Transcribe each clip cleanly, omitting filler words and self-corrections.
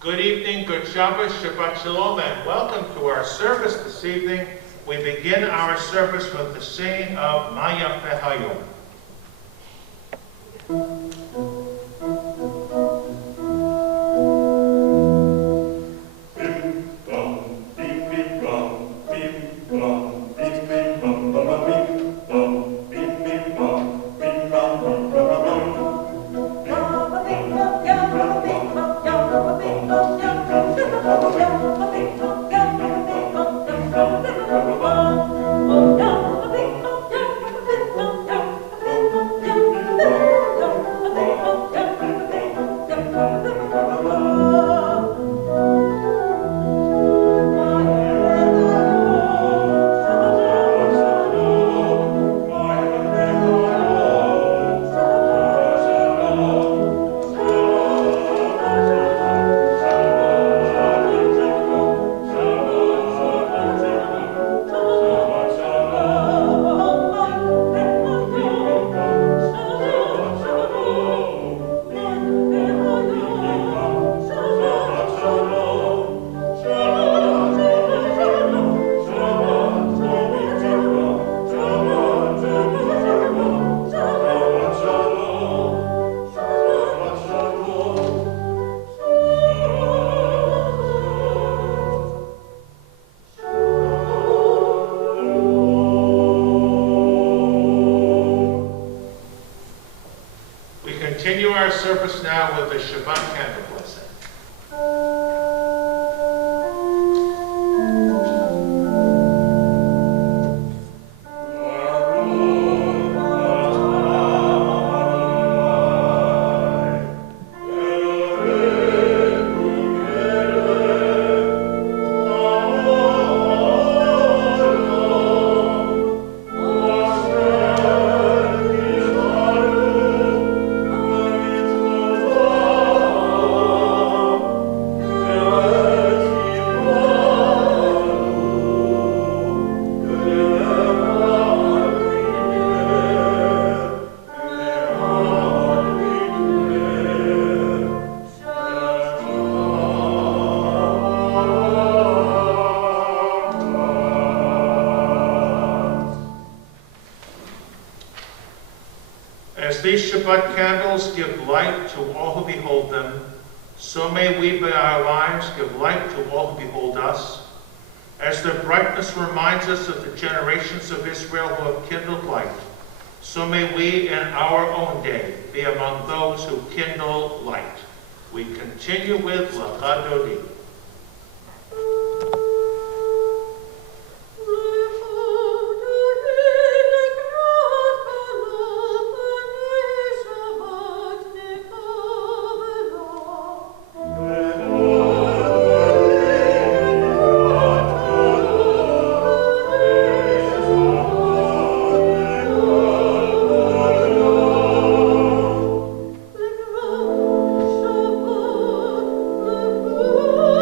Good evening, good Shabbat, Shabbat Shalom, and welcome to our service this evening. We begin our service with the singing of Maya Hayom. Continue our service now with the Shabbat candle blessing. As these Shabbat candles give light to all who behold them, so may we by our lives give light to all who behold us. As their brightness reminds us of the generations of Israel who have kindled light, so may we in our own day be among those who kindle light. We continue with Lecha Dodi. Oh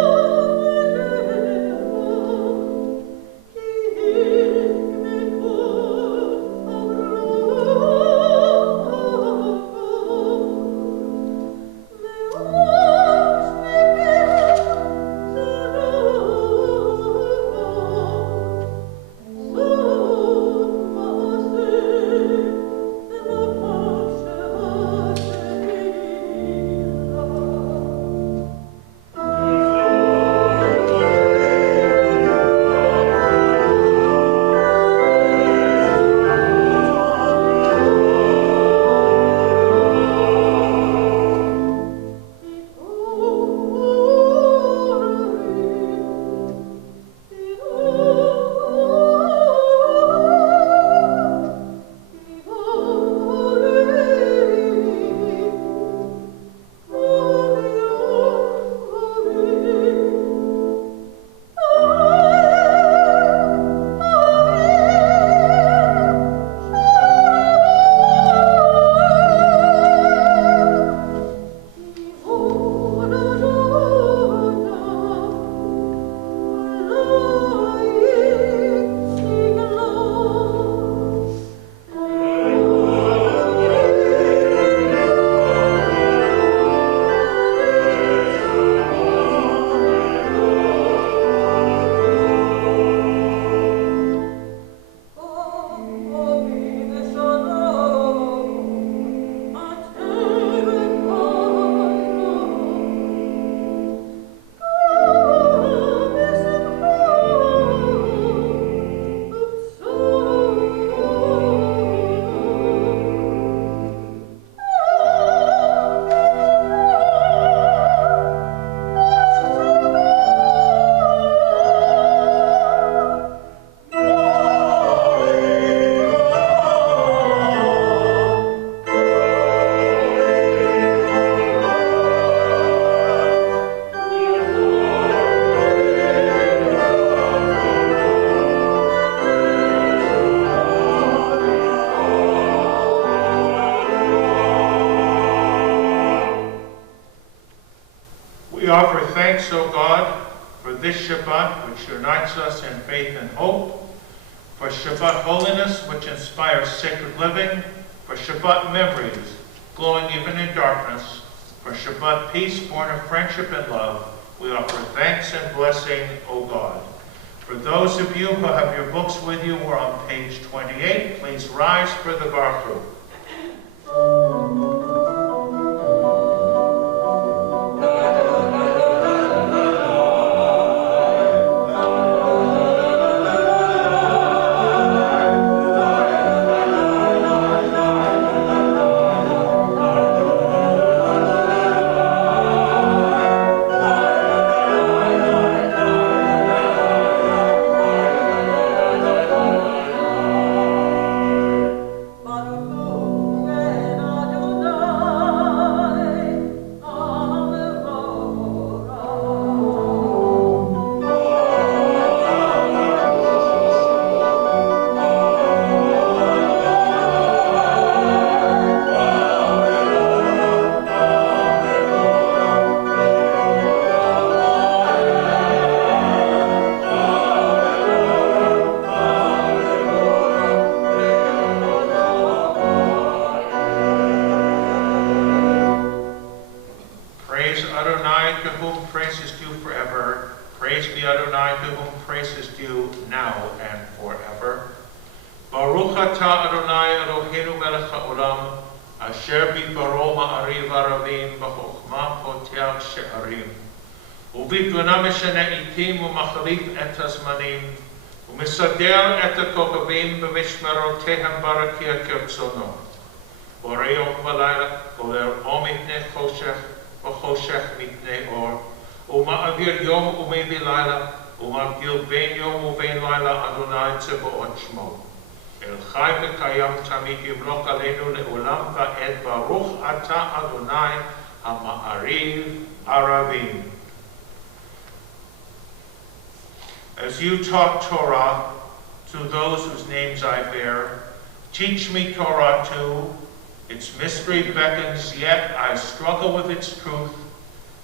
We offer thanks, O God, for this Shabbat, which unites us in faith and hope, for Shabbat holiness, which inspires sacred living, for Shabbat memories, glowing even in darkness, for Shabbat peace born of friendship and love. We offer thanks and blessing, O God. For those of you who have your books with you, we're on page 28. Please rise for the Baruch. ומחליף את הזמנים, ומסדר את הכוכבים במשמרותיהם ברקיע כרצונו. בורא יום ולילה, גולל אור מפני חושך, וחושך מפני אור, ומעביר יום ומביא לילה, ומבדיל בין יום ובין לילה, אדוני צבאות שמו. אל חי וקיים תמיד ימלוך עלינו לעולם ועד, ברוך אתה אדוני המעריב ערבים. As you taught Torah to those whose names I bear, teach me Torah too. Its mystery beckons, yet I struggle with its truth.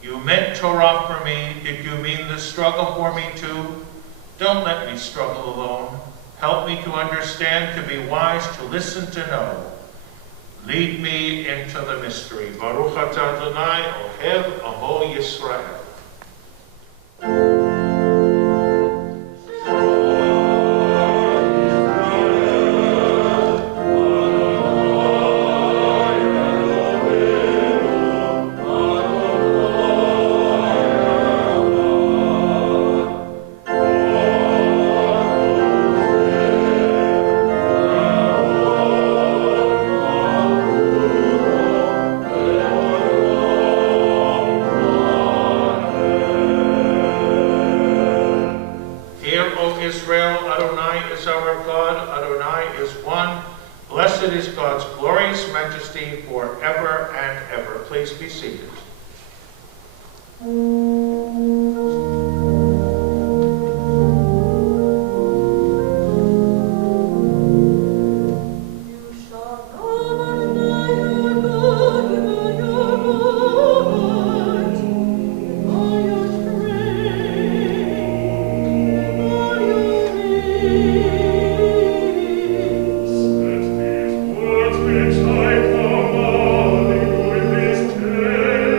You meant Torah for me. Did you mean the struggle for me too? Don't let me struggle alone. Help me to understand, to be wise, to listen, to know. Lead me into the mystery. Baruch atah Adonai, Ohev Amo Yisrael. Forever and ever. Please be seated. Which I command you in this day.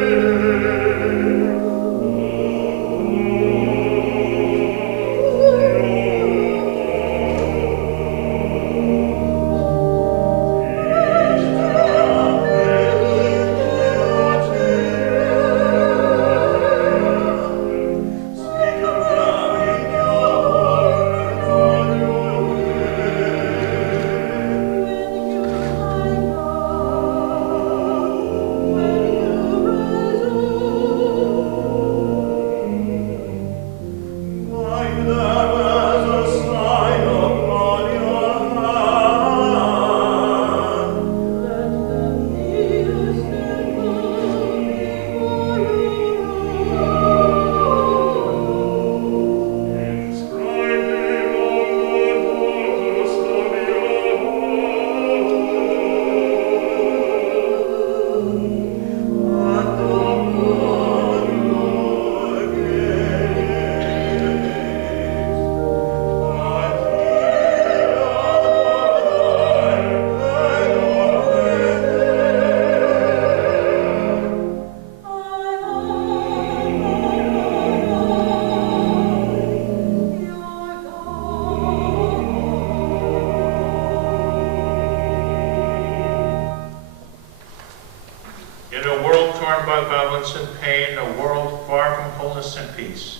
far from wholeness and peace.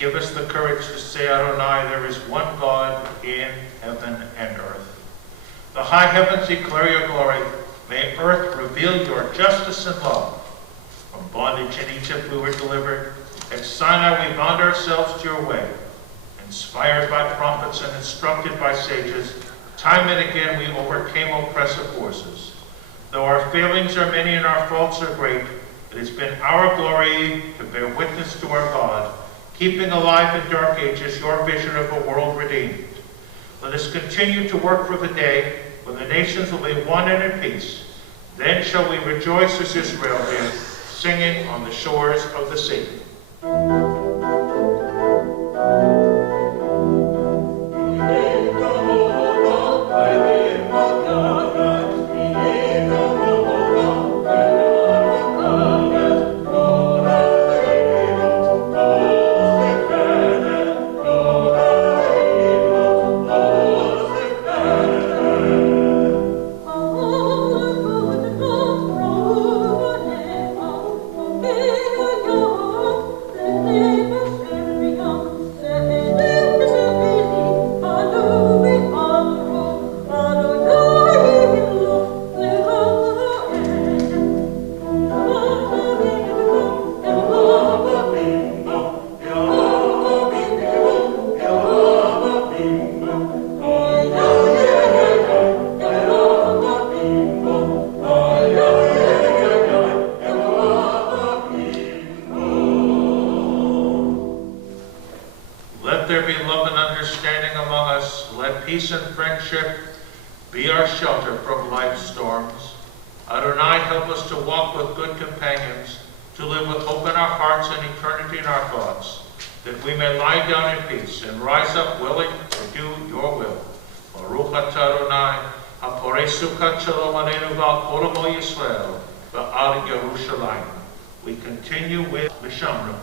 Give us the courage to say, Adonai, there is one God in heaven and earth. The high heavens declare your glory. May earth reveal your justice and love. From bondage in Egypt we were delivered. At Sinai we bound ourselves to your way. Inspired by prophets and instructed by sages, time and again we overcame oppressive forces. Though our failings are many and our faults are great, it has been our glory to bear witness to our God, keeping alive in dark ages your vision of a world redeemed. Let us continue to work for the day when the nations will be one and in peace. Then shall we rejoice as Israel did, singing on the shores of the sea. Let there be love and understanding among us. Let peace and friendship be our shelter from life's storms. Adonai, help us to walk with good companions, to live with hope in our hearts and eternity in our thoughts, that we may lie down in peace and rise up willing to do your will. Baruch atah Adonai, haporei sukkot shalom aleinu v'al kol amo Yisrael v'al Yerushalayim. We continue with Mishamrim.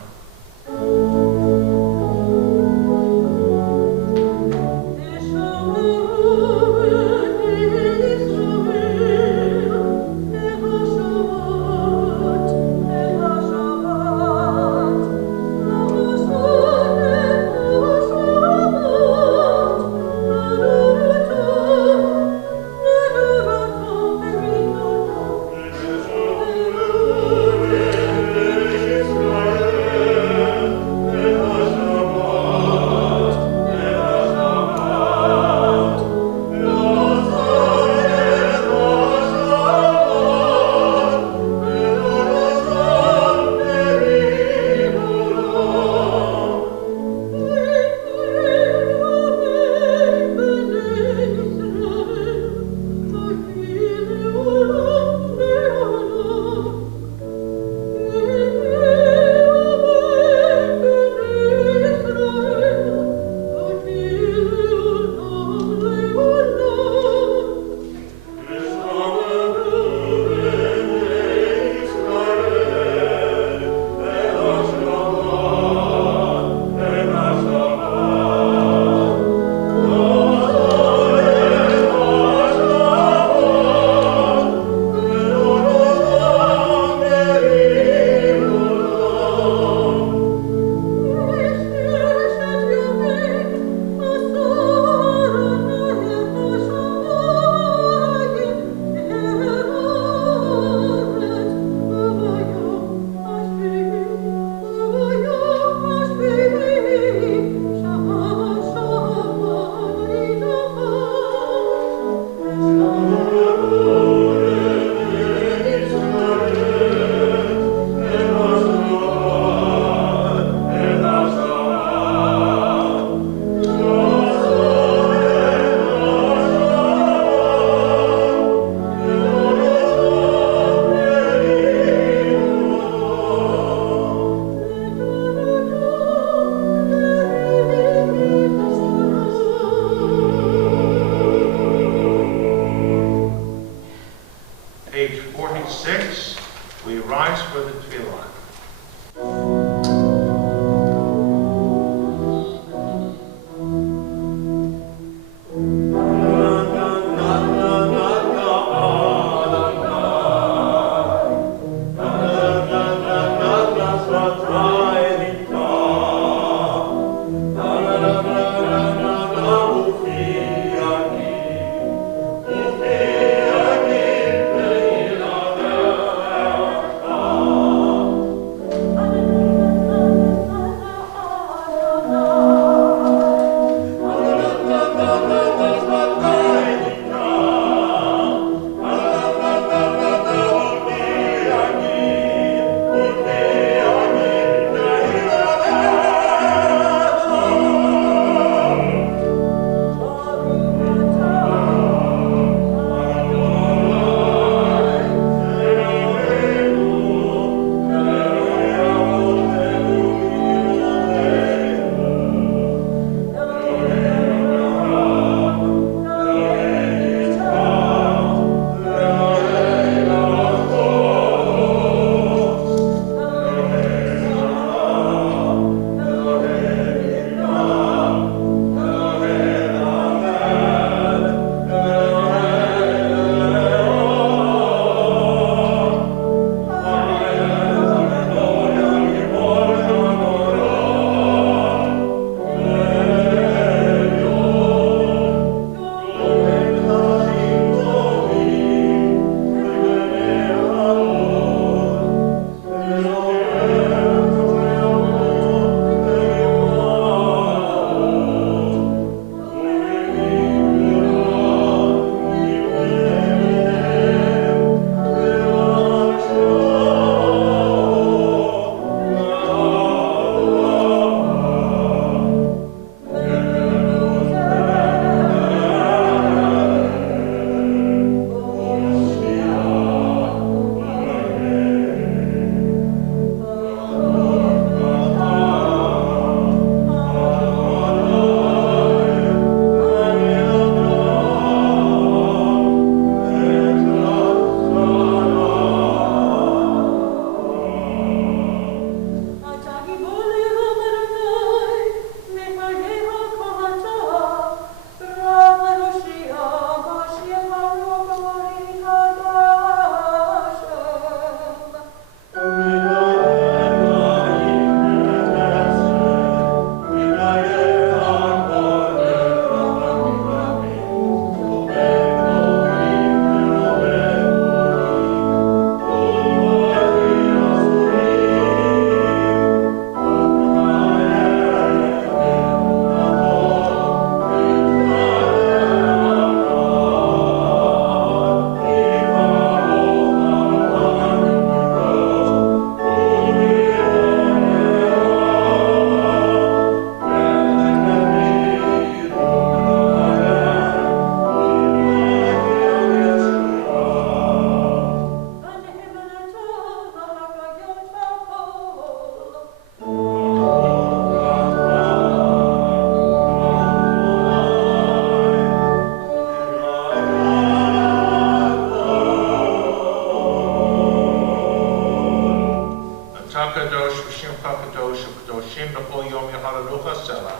הקדושים לכל יום יחללוך הסלע.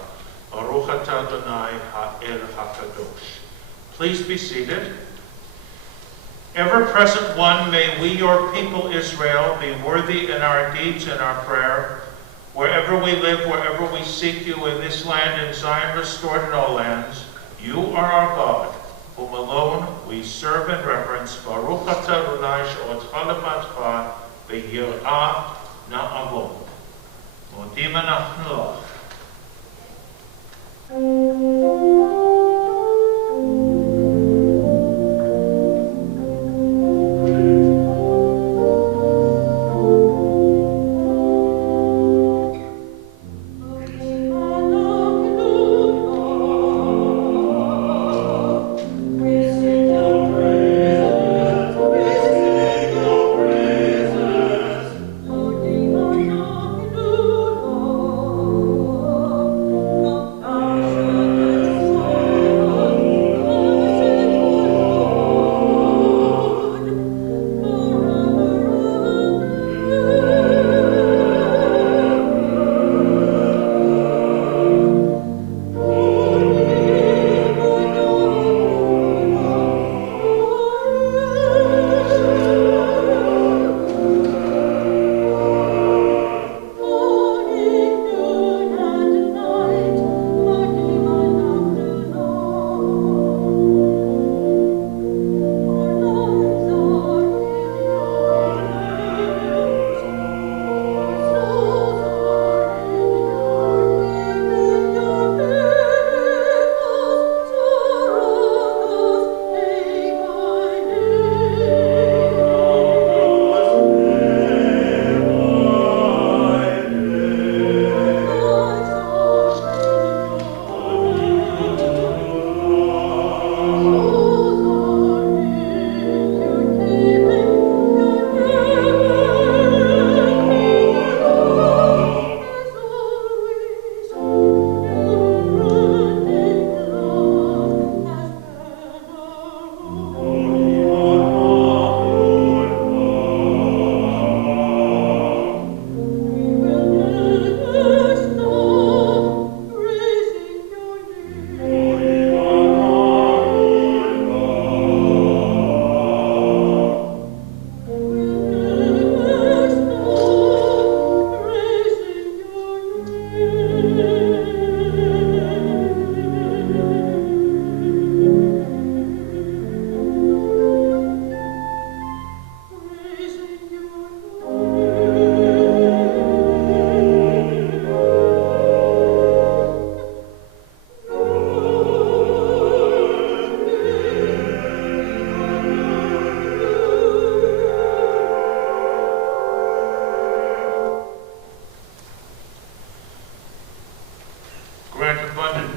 Baruch atah Adonai ha'el hakadosh. Please be seated. Ever-present one, may we, your people Israel, be worthy in our deeds and our prayer. Wherever we live, wherever we seek you in this land, in Zion restored in all lands, you are our God, whom alone we serve and reverence. Baruch atah Adonai she'otcha lematcha v'yirah na'avod. Modim anachnu lach.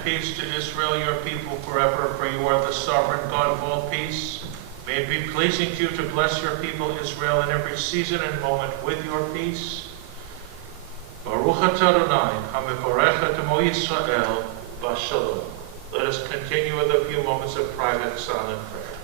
Peace to Israel, your people forever, for you are the sovereign God of all peace. May it be pleasing to you to bless your people Israel in every season and moment with your peace. Baruch atah Adonai, hamevorech et amo Yisrael, b'shalom. Let us continue with a few moments of private silent prayer.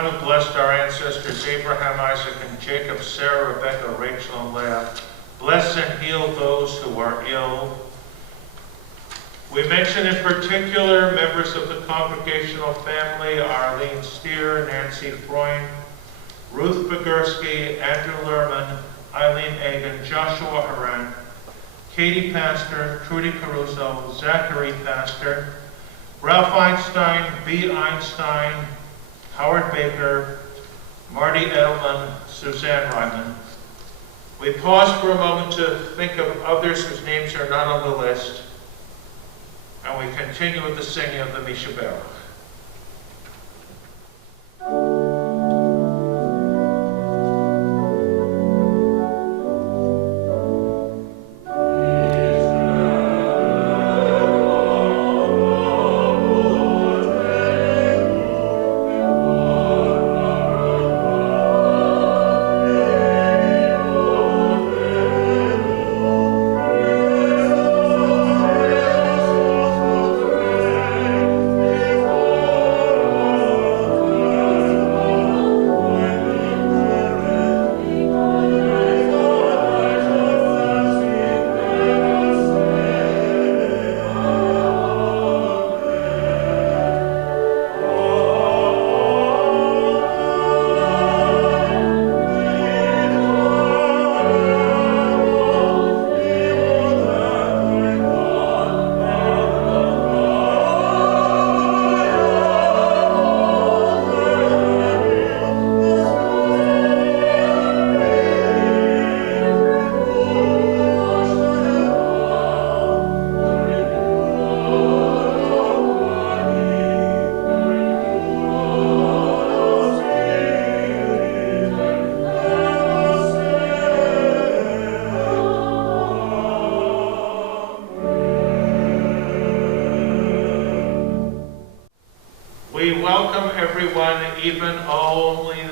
God who blessed our ancestors Abraham, Isaac, and Jacob, Sarah, Rebekah, Rachel, and Leah, bless and heal those who are ill. We mention in particular members of the congregational family, Arlene Steer, Nancy Freund, Ruth Bogursky, Andrew Lerman, Eileen Egan, Joshua Haran, Katie Pastor, Trudy Caruso, Zachary Pastor, Ralph Einstein, B. Einstein, Howard Baker, Marty Edelman, Suzanne Ryman. We pause for a moment to think of others whose names are not on the list, and we continue with the singing of the Misha Baruch. We welcome everyone, even only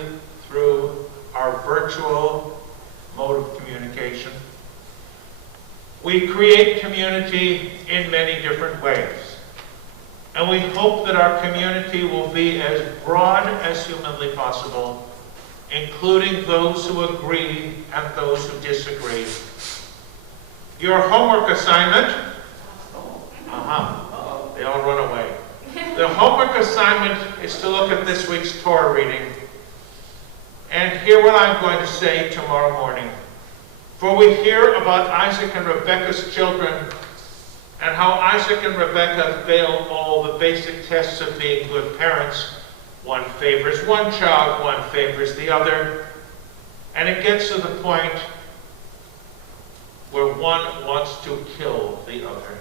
through our virtual mode of communication. We create community in many different ways, and we hope that our community will be as broad as humanly possible, including those who agree and those who disagree. Your homework assignment, they all run away. The homework assignment is to look at this week's Torah reading and hear what I'm going to say tomorrow morning. For we hear about Isaac and Rebekah's children and how Isaac and Rebekah failed all the basic tests of being good parents. One favors one child, one favors the other. And it gets to the point where one wants to kill the other.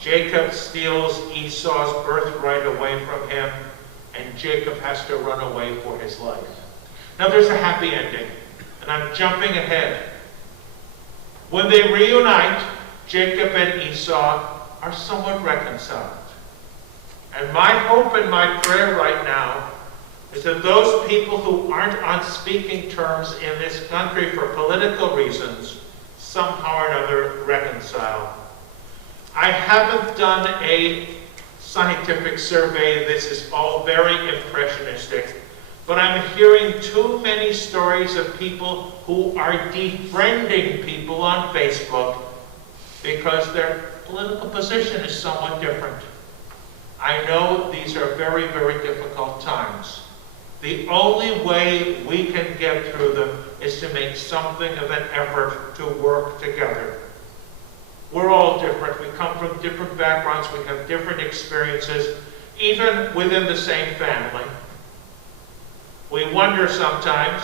Jacob steals Esau's birthright away from him, and Jacob has to run away for his life. Now there's a happy ending, and I'm jumping ahead. When they reunite, Jacob and Esau are somewhat reconciled. And my hope and my prayer right now is that those people who aren't on speaking terms in this country for political reasons somehow or another reconcile. I haven't done a scientific survey. This is all very impressionistic. But I'm hearing too many stories of people who are defriending people on Facebook because their political position is somewhat different. I know these are very, very difficult times. The only way we can get through them is to make something of an effort to work together. We're all different. We come from different backgrounds. We have different experiences, even within the same family. We wonder sometimes,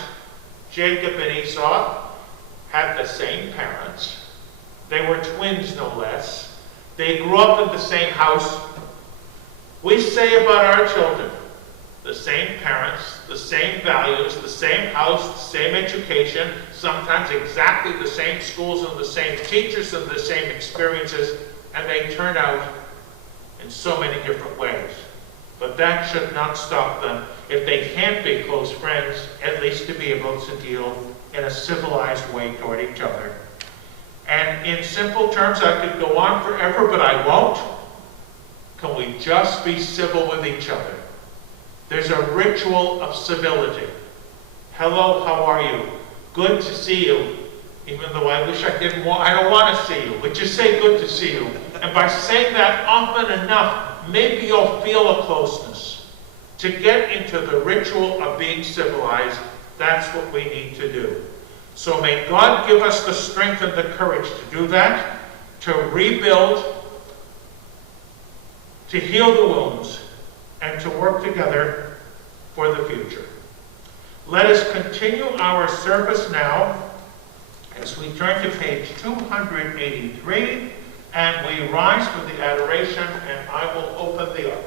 Jacob and Esau had the same parents. They were twins, no less. They grew up in the same house. We say about our children, the same parents, the same values, the same house, the same education, sometimes exactly the same schools and the same teachers and the same experiences, and they turn out in so many different ways. But that should not stop them, if they can't be close friends, at least to be able to deal in a civilized way toward each other. And in simple terms, I could go on forever, but I won't. Can we just be civil with each other? There's a ritual of civility. Hello, how are you? Good to see you. Even though I wish I didn't want, I don't want to see you, but just say good to see you. And by saying that often enough, maybe you'll feel a closeness. To get into the ritual of being civilized, that's what we need to do. So may God give us the strength and the courage to do that, to rebuild, to heal the wounds, and to work together for the future. Let us continue our service now as we turn to page 283, and we rise for the adoration, and I will open the ark.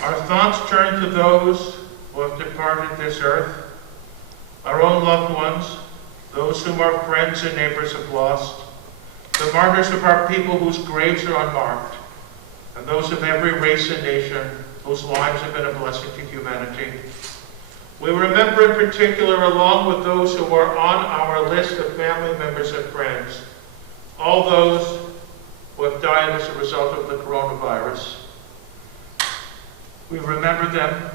Our thoughts turn to those who have departed this earth, our own loved ones, those whom our friends and neighbors have lost, the martyrs of our people whose graves are unmarked, and those of every race and nation whose lives have been a blessing to humanity. We remember in particular, along with those who are on our list of family members and friends, all those who have died as a result of the coronavirus. We remember them.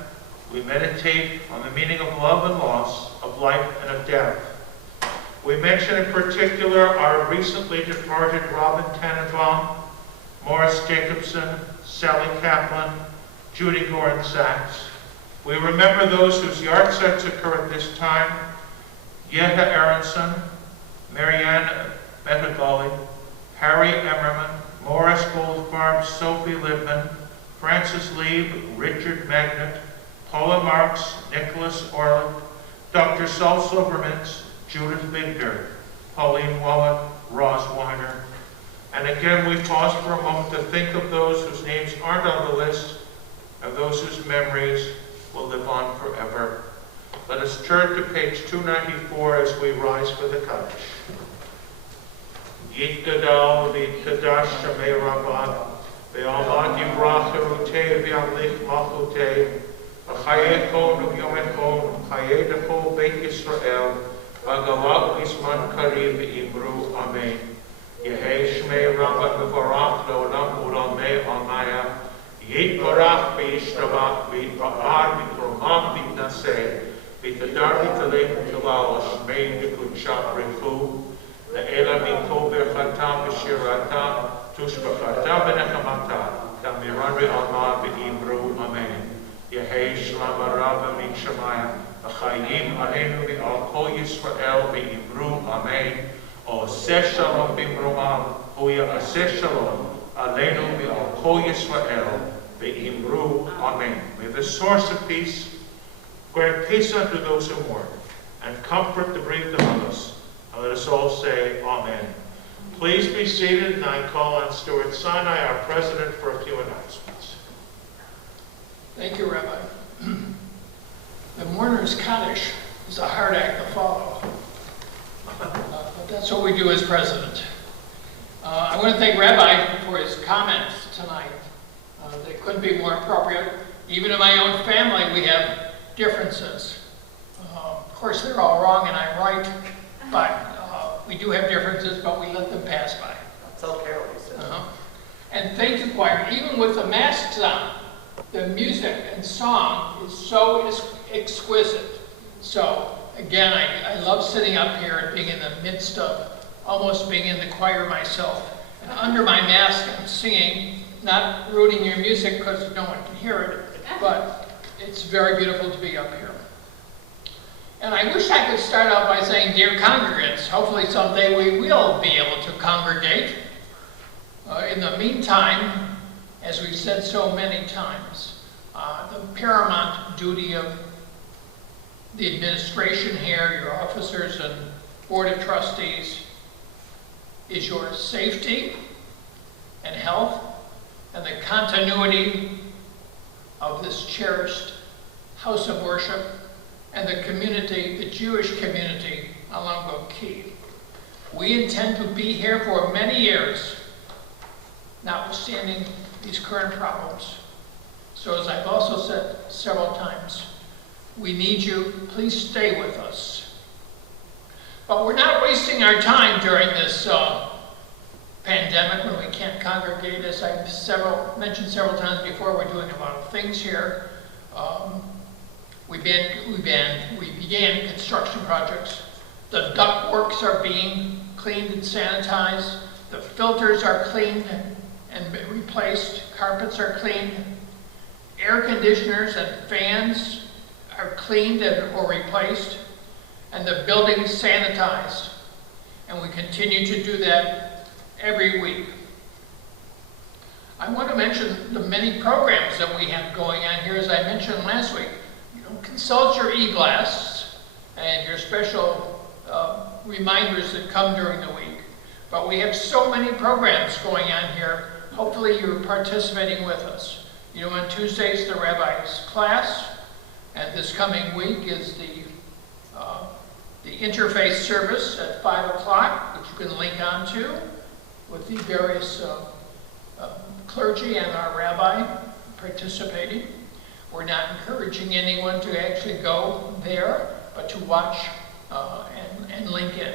We meditate on the meaning of love and loss, of life and of death. We mention in particular our recently departed Robin Tannenbaum, Morris Jacobson, Sally Kaplan, Judy Gorin Sachs. We remember those whose yard sets occur at this time: Yetta Aronson, Marianne Metagali, Harry Emmerman, Morris Goldfarb, Sophie Libman, Francis Lieb, Richard Magnet, Paula Marks, Nicholas Orlick, Dr. Saul Silvermans, Judith Bigder, Pauline Wallen, Ross Weiner. And again, we pause for a moment to think of those whose names aren't on the list, and those whose memories will live on forever. Let us turn to page 294 as we rise for the Kaddish. Yitgadal v'yitgadash shamei rabban, ve'alad yivrach erutei v'yamlich malchutei, v'chayechon u'yomechon, v'chayedecho beit Yisrael, v'agalat isman karim v'imru amen. Yehei shmei rabban v'varach le'olam u'lamei amaya, Yitbarach v'yishtabach v'yitba'ar v'yitromam v'yitnaseh, v'yitadar v'yitaleim v'tilal shmei v'kudshat refu, Le'ela miko berchatam v'shiratam, tushbachatam v'nechamatam, kamiran v'alma v'imru amen. Yehei shlam arava min shamayim, v'chayim aleinu v'al kol Yisrael v'imru amen. O seh shalom b'imrumam, hu ya'aseh shalom, aleinu ve'al kol Yisrael, ve'imru, amen. May the source of peace grant peace unto those who mourn, and comfort the bereaved among us. And let us all say, amen. Please be seated, and I call on Stuart Sinai, our president, for a few announcements. Thank you, Rabbi. The mourner's Kaddish is a hard act to follow. But that's what we do as president. I want to thank Rabbi for his comments tonight. They couldn't be more appropriate. Even in my own family, we have differences. Of course, they're all wrong and I'm right, but we do have differences, but we let them pass by. Tell Carol you said. And thank you, choir. Even with the masks on, the music and song is so exquisite. So, again, I love sitting up here and being in the midst of almost being in the choir myself. And under my mask, I'm singing, not ruining your music because no one can hear it, but it's very beautiful to be up here. And I wish I could start out by saying, dear congregants, hopefully someday we will be able to congregate. In the meantime, as we've said so many times, the paramount duty of the administration here, your officers and board of trustees, is your safety and health and the continuity of this cherished house of worship and the community, the Jewish community along Oak Key. We intend to be here for many years, notwithstanding these current problems. So as I've also said several times, we need you, please stay with us. But we're not wasting our time during this pandemic when we can't congregate. As I've mentioned several times before, we're doing a lot of things here. We began construction projects. The duct works are being cleaned and sanitized. The filters are cleaned and replaced. Carpets are cleaned. Air conditioners and fans are cleaned or replaced. And the building sanitized. And we continue to do that every week. I want to mention the many programs that we have going on here. As I mentioned last week, consult your e-blasts and your special reminders that come during the week. But we have so many programs going on here. Hopefully you're participating with us. On Tuesdays, the rabbi's class, and this coming week is the interfaith service at 5 o'clock, which you can link on to with the various clergy and our rabbi participating. We're not encouraging anyone to actually go there, but to watch and link in.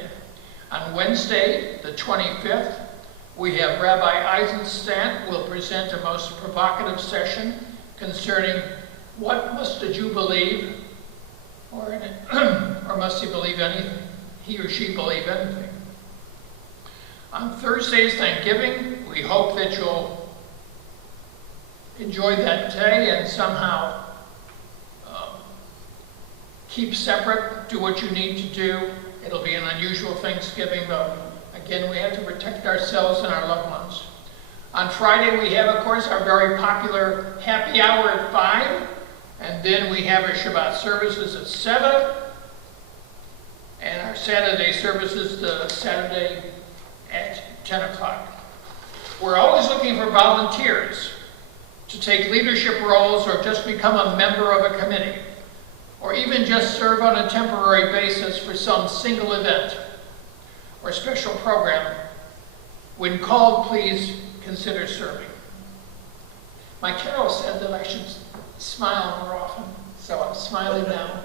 On Wednesday, the 25th, we have Rabbi Eisenstadt will present a most provocative session concerning what must a Jew believe, or must he believe anything? He or she believe anything. On Thursday's Thanksgiving, we hope that you'll enjoy that day and somehow keep separate, do what you need to do. It'll be an unusual Thanksgiving, but again, we have to protect ourselves and our loved ones. On Friday, we have, of course, our very popular happy hour at 5, and then we have our Shabbat services at 7, and our Saturday services Saturday at 10 o'clock. We're always looking for volunteers to take leadership roles or just become a member of a committee, or even just serve on a temporary basis for some single event or special program. When called, please consider serving. My Carol said that I should smile more often, so I'm smiling now.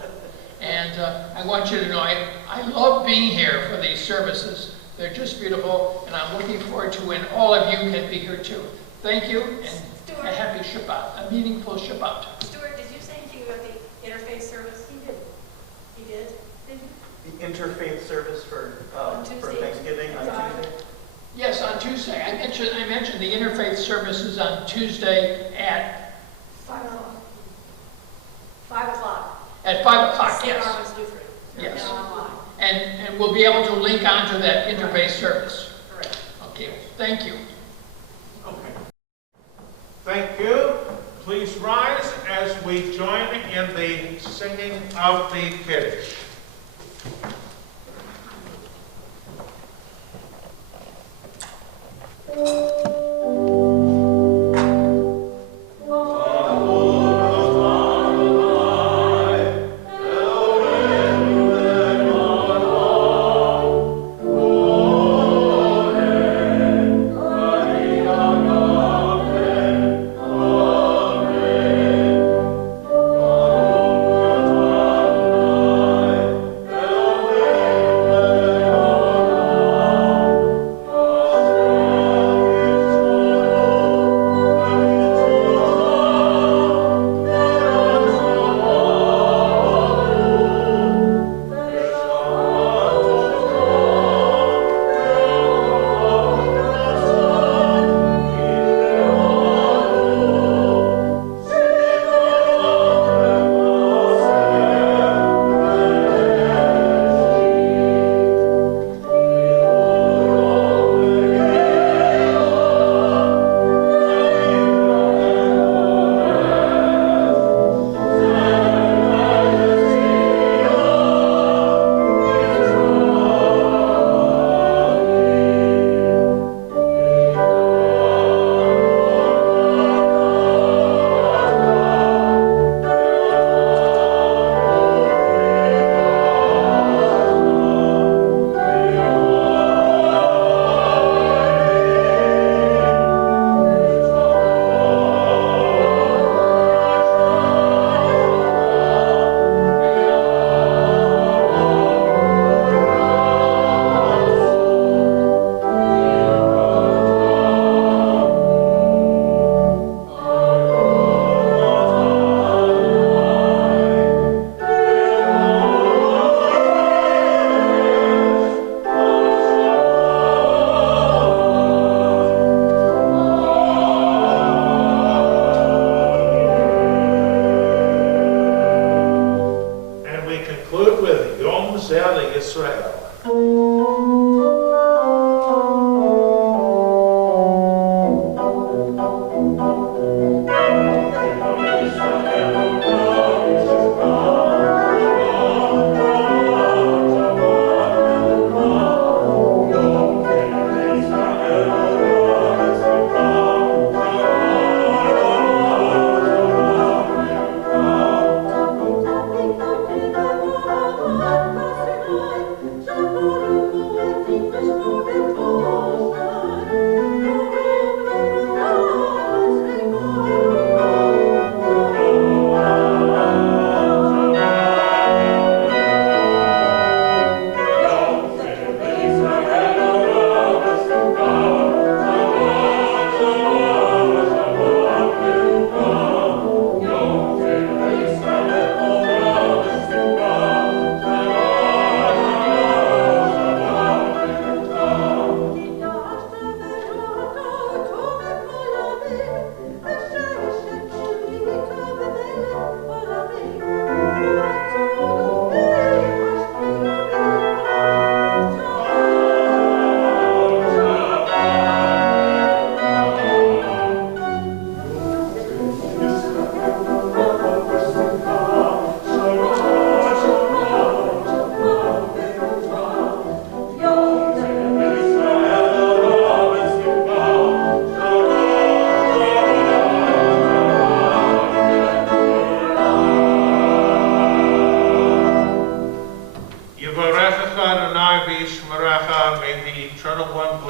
And I want you to know I love being here for these services. They're just beautiful, and I'm looking forward to when all of you can be here too. Thank you, and a happy Shabbat, a meaningful Shabbat. Stuart, did you say anything about the interfaith service? He did. He did? Did you? The interfaith service for Thanksgiving on Tuesday? Yes, on Tuesday. I mentioned the interfaith services on Tuesday at 5 o'clock. 5 o'clock. At 5 o'clock, St. yes. Marvin's Lutheran. Yes. And online. And we'll be able to link onto that interfaith service. Correct. Okay. Thank you. Okay. Thank you. Please rise as we join in the singing of the Kiddush.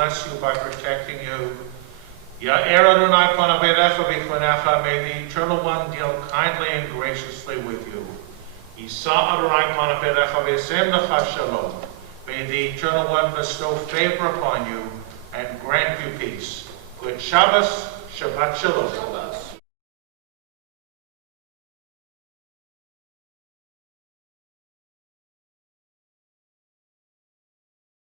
bless you by protecting you. May the Eternal One deal kindly and graciously with you. May the Eternal One bestow favor upon you and grant you peace. Good Shabbos, Shabbat Shalom.